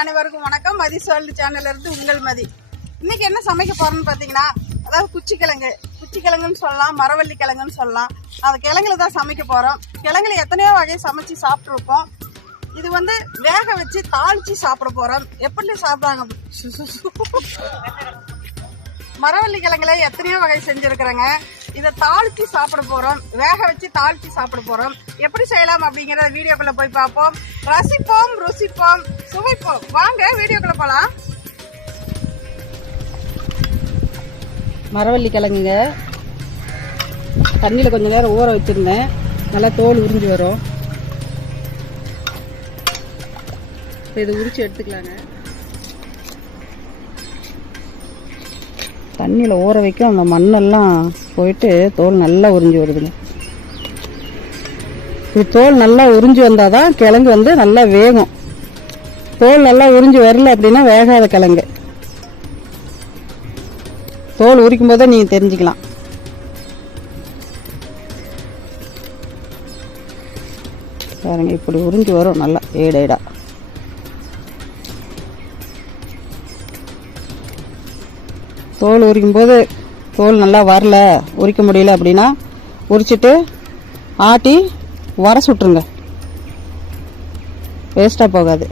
அனைவருக்கும் வணக்கம். மதி வேர்ல்ட் சேனல்ல இருந்து உங்கள் மதி. இன்னைக்கு என்ன சமைக்க போறோம்னு பாத்தீங்கன்னா, அதாவது குச்சிக்கிழங்குன்னு சொல்லலாம், மரவள்ளி கிழங்குன்னு சொல்லலாம். அந்த கிழங்குல தான் சமைக்க போறோம். கிழங்குல எத்தனையோ வகை சமைச்சு சாப்பிட்டுருப்போம். இது வந்து வேக வச்சு தாளிச்சு சாப்பிட போறோம். எப்படி சாப்பிடுறாங்க? மரவள்ளி கிழங்குல எத்தனையோ வகை செஞ்சிருக்கிறேங்க. இதை தாளிச்சு சாப்பிட போறோம். வேக வச்சு தாளிச்சு சாப்பிட போறோம். எப்படி செய்யலாம் அப்படிங்கிற வீடியோக்குள்ள போய் பார்ப்போம். ரசிப்போம், ருசிப்போம், சுவைப்போம். வாங்க வீடியோக்குள்ள போலாம். மரவள்ளி கிழங்குங்க தண்ணியில் கொஞ்சம் நேரம் ஊற வச்சிருந்தேன். நல்லா தோல் உறிஞ்சி வரும். இதை உரிச்சு எடுத்துக்கலாங்க. தண்ணியில் ஊற வைக்கும் அந்த மண்ணெல்லாம் போயிட்டு தோல் நல்லா உறிஞ்சி வருதுங்க. இது தோல் நல்லா உறிஞ்சி வந்தாதான் கிழங்கு வந்து நல்லா வேகும். தோல் நல்லா உறிஞ்சி வரல அப்படின்னா வேகாத கிழங்கு. தோல் உரிக்கும் போதே நீங்க தெரிஞ்சுக்கலாம். பாருங்க, இப்படி உறிஞ்சி வரும் நல்லா ஏடா. தோல் உரிக்கும் போது தோல் நல்லா வரல, உரிக்க முடியல அப்படின்னா உரிச்சிட்டு ஆட்டி வர சுட்டுருங்க. வேஸ்டா போகாது.